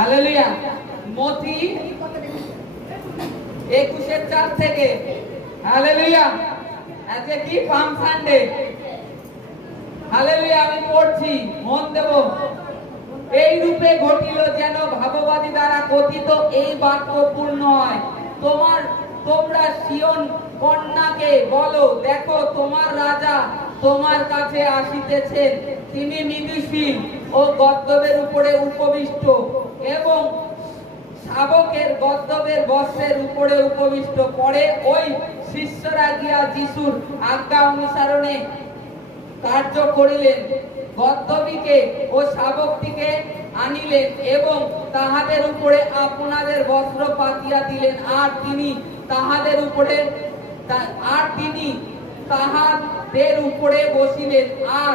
Hallelujah. মতি 21:4 থেকে। Hallelujah. আজকে কি পাম সানডে। হালেলুয়া। আমি পড়ছি, মন দেব। এই রূপে ঘটিল যেন ভাববাদী দ্বারা কথিত এই বাক্য পূর্ণ হয়। তোমরা সিয়ন কন্যাকে বলো, দেখো তোমার রাজা তোমার কাছে আসিতেছেন, তিনি মৃদুশীল ও গদ্দবের উপরে উপবিষ্ট এবং শাবকের গদ্দবের বস্ত্রের উপরে উপবিষ্ট। পরে ওই শিষ্যরা গিয়া যিশুর আজ্ঞা অনুসরণে কার্য করিলেন, গদ্দবীকে ও শাবকটিকে আনিলেন এবং তাহাদের উপরে আপনাদের বস্ত্র পাতিয়া দিলেন, আর তিনি তাহাদের উপরে বসিলেন। আর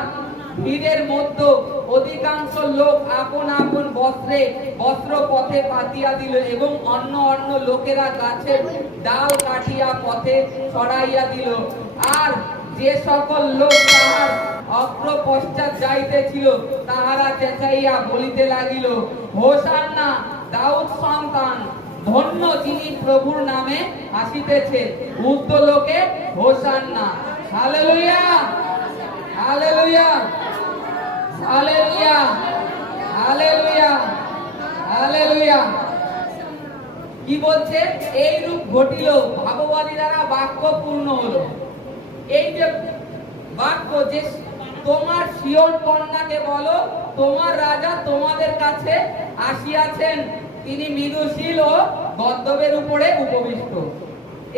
ভিড়ের মধ্যে অধিকাংশ লোক আপন আপন বস্ত্র পথে পাতিয়া দিল এবং অন্য লোকেরা গাছের ডাল কাটিয়া পথে ছড়াইয়া দিল। আর যে সকল লোক তাহার অগ্র পশ্চাৎ যাইতেছিল তাহারা চেঁচাইয়া বলিতে লাগিল, হোসান্না, দাউদ সন্তান, ধন্য যিনি প্রভুর নামে আসিতেছেন, ঊর্ধ্ব লোকে hosanna. Hallelujah, hallelujah, hallelujah, hallelujah, hallelujah. কি বলছে? এই রূপ ঘটিল, ভাববাদী দ্বারা বাক্য পূর্ণ হলো। এই যে বাক্য, যে তোমার সিয়ন কন্যাকে বলো, তোমার রাজা তোমাদের কাছে আসিয়াছেন, তিনি মৃদুশীল ও গদ্দবের উপরে উপবিষ্ট।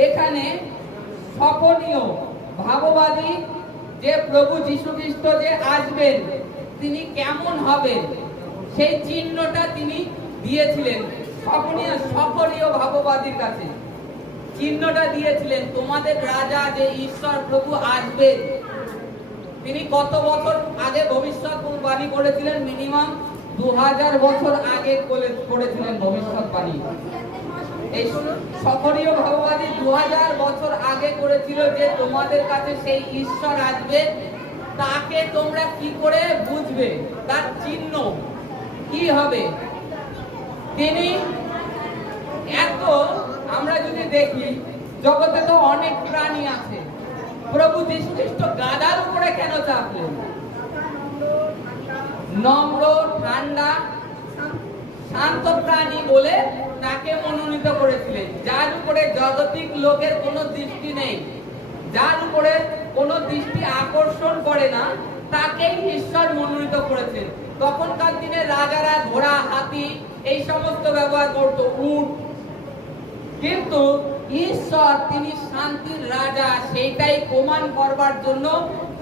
এখানে স্বপনীয় ভাববাদী যে প্রভু যীশু খ্রিস্ট যে আসবেন, তিনি কেমন হবেন সেই চিহ্নটা তিনি দিয়েছিলেন। স্বপনীয় ভাববাদীর কাছে চিহ্নটা দিয়েছিলেন, তোমাদের রাজা যে ঈশ্বর প্রভু আসবে, তিনি কত বছর আগে ভবিষ্যৎবাণী করেছিলেন? মিনিমাম 2000 বছর আগে করেছিলেন ভবিষ্যৎবাণী। এই স্বপনীয় ভাববাদী 2000 বছর আগে করেছিল যে তোমাদের কাছে সেই ঈশ্বর আসবে। তাকে তোমরা কি করে বুঝবে? তার চিহ্ন কি হবে? তিনি এত, আমরা যদি দেখি জগতে তো অনেক প্রাণী আছে, প্রভু যীশু খ্রিস্ট গাধার উপরে কেন চাপলেন? নম্র, ঠান্ডা, শান্ত প্রাণী বলে তাকে মনোনীত করেছিলেন, যার উপরে জাগতিক লোকের কোনো দৃষ্টি নেই, যার উপরে কোনো দৃষ্টি আকর্ষণ করে না, তাকেই ঈশ্বর মনোনীত করেছেন। তখনকার দিনে রাজারা ঘোড়া, হাতি এই সমস্ত ব্যবহার করত, উট। কিন্তু ঈশ্বর তিনি শান্তির রাজা, সেইটাই প্রমাণ করবার জন্য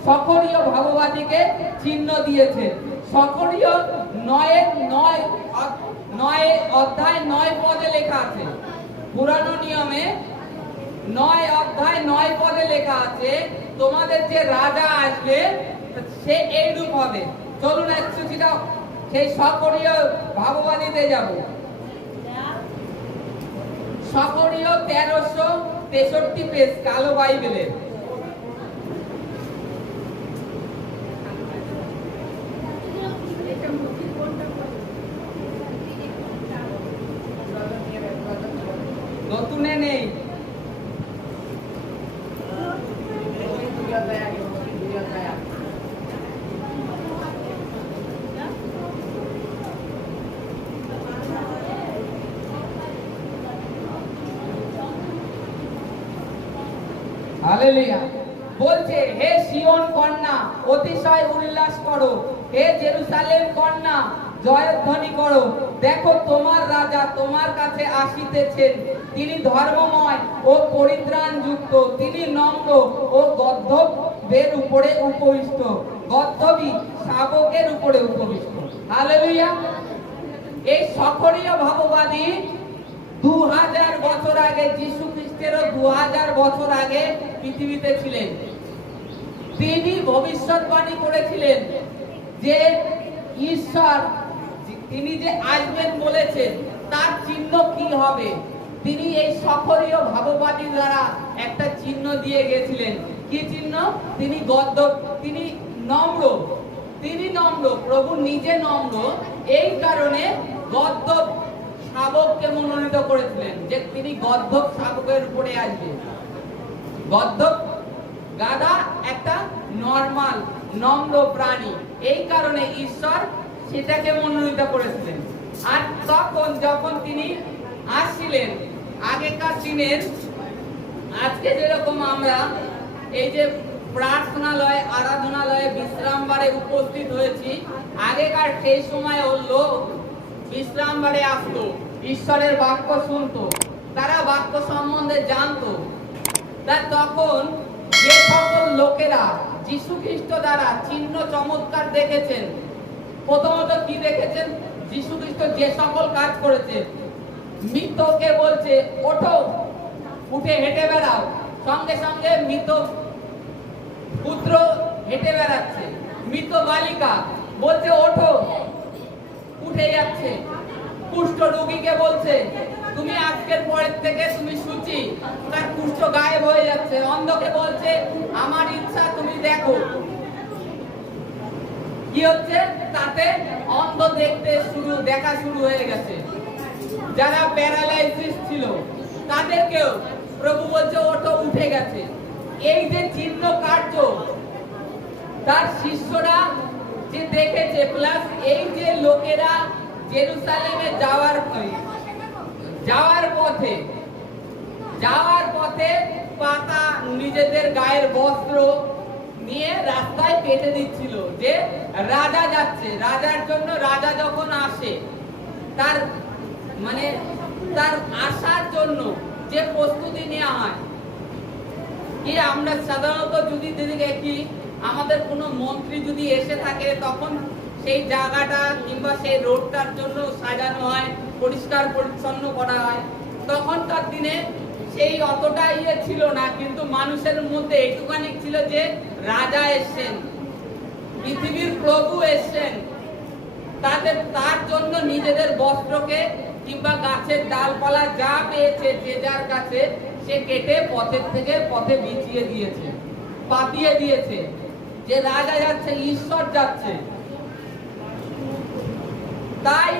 সকলীয় ভাববাদীকে চিহ্ন দিয়েছে। সকলীয় 9 অধ্যায় 9 পদে লেখা আছে। পুরানো নিয়মে 9 অধ্যায় 9 পদে লেখা আছে, তোমাদের যে রাজা আসবে সে এইরূপ হবে। চলুন একটু সেই সকলীয় ভাববাদীতে যাব। সকলীয় 1363 পেজ, কালো বাইবেলের। নতুনে নেই। হালেলুয়া। বলছে, হে সিয়ন কন্যা, অতিশয় উল্লাস করো, হে জেরুসালেম কন্যা, জয়ধ্বনি করো। দেখো তোমার রাজা তোমার কাছে আসিতেছেন, তিনি ধর্মময় ও পরিত্রাণ যুক্ত, তিনি নম্র ও গদ্দবের উপরে উপবিষ্ট, গদ্দবী শাবকের উপরে উপবিষ্ট। হালেলুয়া। এই সকলীয় ভাববাদী 2000 বছর আগে, যীশু খ্রিস্টেরও 2000 বছর আগে পৃথিবীতে ছিলেন। তিনি ভবিষ্যৎবাণী করেছিলেন যে ঈশ্বর তিনি যে আসবেন বলেছেন, তার চিহ্ন কি হবে। তিনি এই সকলীয় ভাববাদীর দ্বারা একটা চিহ্ন দিয়ে গেছিলেন। কি চিহ্ন? তিনি গদ্দব, তিনি নম্র, প্রভু নিজে নম্র। এই কারণে গদ্ধব শাবককে মনোনীত করেছিলেন, যে তিনি গদ্ধব শাবকের উপরে আসবে। গদ্ধব গাধা একটা নরমাল নম্র প্রাণী, এই কারণে ঈশ্বর সেটাকে মনোনীত করেছিলেন। আর তখন যখন তিনি আসছিলেন, আগেকার দিনের, আজকে যেরকম আমরা এই যে প্রার্থনালয়, আরাধনালয়ে, বিশ্রামবারে উপস্থিত হয়েছি, আগেকার সেই সময় লোক বিশ্রামবারে আসতো, ঈশ্বরের বাক্য শুনতো, তারা বাক্য সম্বন্ধে জানতো। তখন যে সকল লোকেরা যীশু খ্রিস্ট দ্বারা চিহ্ন চমৎকার দেখেছেন, প্রথমত কি দেখেছেন? যীশু খ্রিস্ট যে সকল কাজ করেছে, মৃতকে বলছে ওঠো, উঠে হেঁটে বেড়াও, সঙ্গে সঙ্গে মৃত পুত্র হেঁটে বেড়াচ্ছে। মৃত বালিকা বলছে ওঠো, উঠে যাচ্ছে। কুষ্ঠ রোগীকে বলছে তুমি আজকের পরের থেকে তুমি শুচি, তার কুষ্ঠ গায়েব হয়ে যাচ্ছে। অন্ধকে বলছে আমার ইচ্ছা তুমি দেখো, কি হচ্ছে? তাতে অন্ধ দেখা শুরু হয়ে গেছে। যারা প্যারালাইসিস ছিল তাদেরকেও প্রভু বলছে ওঠো, উঠে গেছে। এই যে চিহ্ন কার্য তার শিষ্যরা যে দেখেছে, প্লাস এই যে লোকেরা জেরুসালেমে যাওয়ার পথে পাতা নিজেদের গায়ের বস্ত্র নিয়ে রাস্তায় পেতে দিচ্ছিল, যে রাজা যাচ্ছে। রাজার জন্য, রাজা যখন আসে তার আসার জন্য যে প্রস্তুতি নেওয়া হয়, কি আমরা সাধারণত যদি দেখি আমাদের কোনো মন্ত্রী যদি এসে থাকে, তখন সেই জায়গাটা কিংবা সেই রোডটার জন্য সাজানো হয়, পরিষ্কার পরিচ্ছন্ন করা হয়। তখনকার দিনে সেই অতটা ছিল না, কিন্তু মানুষের মধ্যে এইটুখানি ছিল যে রাজা এসেছেন, পৃথিবীর প্রভু এসেছেন। তার জন্য নিজেদের বস্ত্রকে কিংবা গাছের ডালপালা যা পেয়েছে যে যার কাছে, সে কেটে পথের থেকে পথে বিছিয়ে দিয়েছে, পাতিয়ে দিয়েছে, যে রাজা যাচ্ছে, ঈশ্বর যাচ্ছে। তাই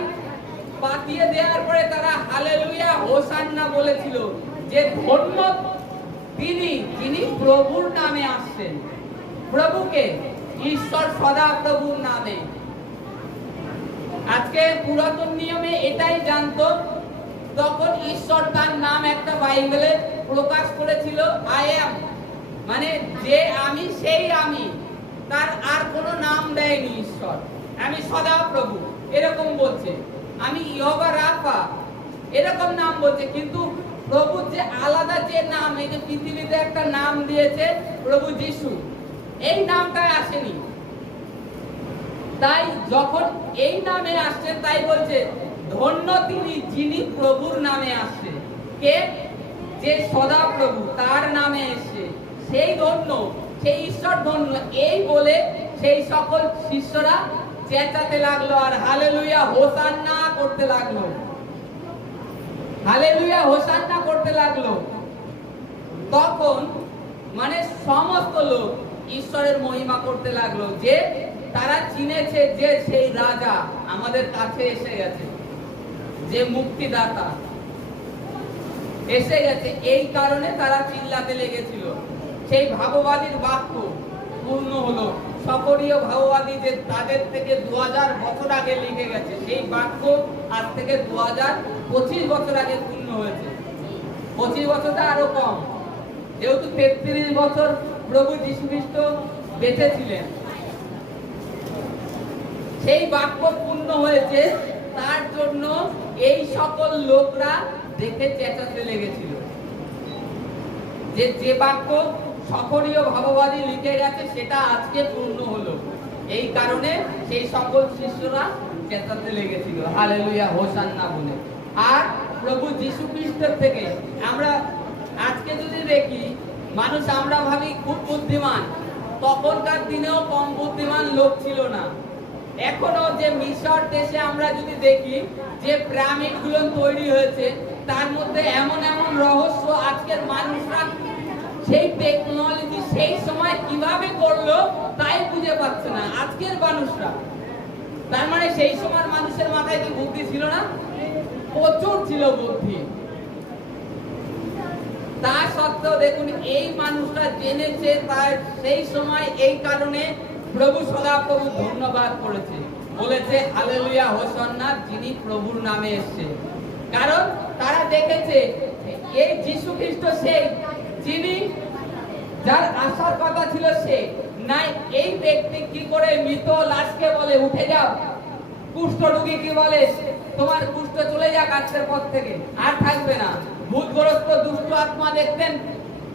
পাতিয়ে দেওয়ার পরে তারা হালেলুয়া হোসান্না বলেছিল, যে ধন্য যিনি প্রভুর নামে আসছেন। প্রভুকে? ঈশ্বর সদা প্রভুর নামে। আজকে পুরাতন নিয়মে এটাই জানতো, তখন ঈশ্বর তার নাম একটা বাইবেলে প্রকাশ করেছিল, আই অ্যাম, মানে যে আমি সেই আমি, তার আর কোনো নাম দেয়নি ঈশ্বর। আমি সদা প্রভু এরকম বলছে, আমি ইহোবা রাফা এরকম নাম বলছে। কিন্তু প্রভু যে আলাদা যে নাম, এই যে পৃথিবীতে একটা নাম দিয়েছে প্রভু যিশু, এই নামটাই আসেনি। তাই যখন এই নামে আসছে, তাই বলছে ধন্য তিনি যিনি প্রভুর নামে আসছে। কে? যে সদা প্রভু, তার নামে এসে সেই ধন্য, সেই ঈশ্বর ধন্য। এই বলে সেই সকল শিষ্যরা চেঁচাতে লাগলো আর হালেলুয়া হোসান্না করতে লাগলো, হালেলুয়া হোসান্না করতে লাগলো। তখন সমস্ত লোক ঈশ্বরের মহিমা করতে লাগলো, যে তারা চিনেছে যে সেই রাজা আমাদের কাছে এসে গেছে, যে মুক্তিদাতা এসে গেছে। এই কারণে তারা চিল্লাতে লেগেছিল। সেই ভাববাদীর বাক্য পূর্ণ হলো। সকলীয় ভাববাদী যে তাদের থেকে 2000 বছর আগে লিখে গেছে, সেই বাক্য আজ থেকে 2025 বছর আগে পূর্ণ হয়েছে। 25 বছরটা আরো কম, যেহেতু 33 বছর প্রভু যীশু খ্রিস্ট বেঁচে ছিলেন। সেই বাক্য পূর্ণ হয়েছে, তার জন্য এই সকল লোকরা দেখে চেঁচাতে লেগেছিল, যে বাক্য সকলীয় ভাববাদী লিখে গেছে সেটা আজকে পূর্ণ হলো। এই কারণে সেই সকল শিষ্যরা চেঁচাতে লেগেছিল হালেলুয়া হোসান্না বলে। আর প্রভু যীশু খ্রিস্টের থেকে আমরা আজকে যদি দেখি, মানুষ আমরা ভাবি খুব বুদ্ধিমান, তখনকার দিনেও কম বুদ্ধিমান লোক ছিল না। এখনো যে মিশর দেশে আমরা যদি দেখি যে পিরামিড গুলো তৈরি হয়েছে, তার মধ্যে এমন এমন রহস্য আজকের মানুষরা সেই টেকনোলজি সেই সময় কিভাবে করলো তাই বুঝে পাচ্ছে না আজকের মানুষরা। তার মানে সেই সময় মানুষের মাথায় কি বুদ্ধি ছিল না? প্রচুর ছিল বুদ্ধি। তা সত্ত্বেও দেখুন এই মানুষরা জেনেছে, তার সেই সময় এই কারণে প্রভু সদাপ্রভু ধন্যবাদ করেছে, বলেছে হালেলুয়া হোসান্না, যিনি প্রভুর নামে এসেছে। কারণ তারা দেখেছে এই যীশু খ্রিস্ট সেই, যিনি যার আসার কথা ছিল সে নাই। এই ব্যক্তি কি করে মৃত লাশকে বলে উঠে যাও, কুষ্ঠরোগী কি বলে তোমার কুষ্ঠ চলে যাক আজকের পর থেকে, আর থাকবে না। ভূতগ্রস্ত দুষ্ট আত্মা দেখতেন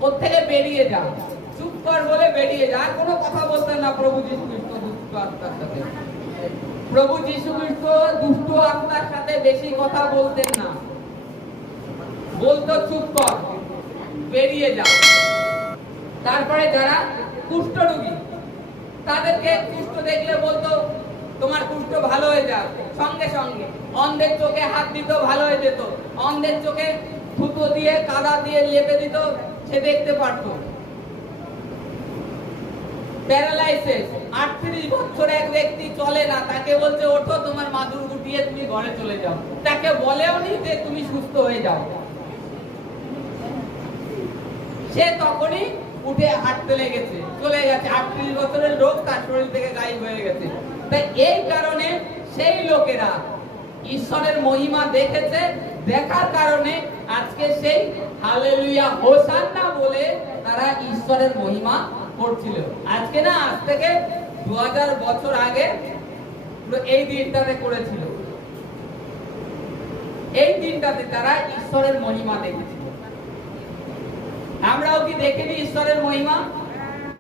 ওর থেকে বেরিয়ে যাও, চুপ কর বলে বেরিয়ে যা, আর কোনো কথা বলতেন না প্রভু যীশু খ্রিস্ট দুষ্ট আত্মার সাথে। প্রভু যীশু খ্রিস্ট দুষ্ট আত্মার সাথে বেশি কথা বলতেন না, বলতো চুপ কর, বেরিয়ে যাও। তারপরে যারা কুষ্ঠরোগী তাদেরকে কুষ্ঠ দেখলে বলতো তোমার কুষ্ঠ ভালো হয়ে যাক, সঙ্গে সঙ্গে। অন্ধের চোখে হাত দিত, ভালো হয়ে যেত। অন্ধের চোখে থুতো দিয়ে কাদা দিয়ে লেপে দিত, সে দেখতে পারত। প্যারালাইসিস, 38 বছর এক ব্যক্তি চলে না, তাকে বলছে ওঠো তোমার মাদুর গুটিয়ে তুমি ঘরে চলে যাও, তাকে বলেও নি যে তুমি সুস্থ হয়ে যাও, সে তখনই উঠে হাঁটতে লেগেছে, চলে গেছে। 38 বছরের লোক তার শরীর থেকে গায়েব হয়ে গেছে। তাই এই কারণে সেই লোকেরা ঈশ্বরের মহিমা দেখেছে, দেখার কারণে আজকে সেই হালেলুয়া হোসান্না বলে তারা ঈশ্বরের মহিমা করছিল। আজকে না, আজ থেকে 2000 বছর আগে এই দিনটাতে করেছিল। এই দিনটাতে তারা ঈশ্বরের মহিমা দেখেছিল। আমরাও কি দেখিনি ঈশ্বরের মহিমা?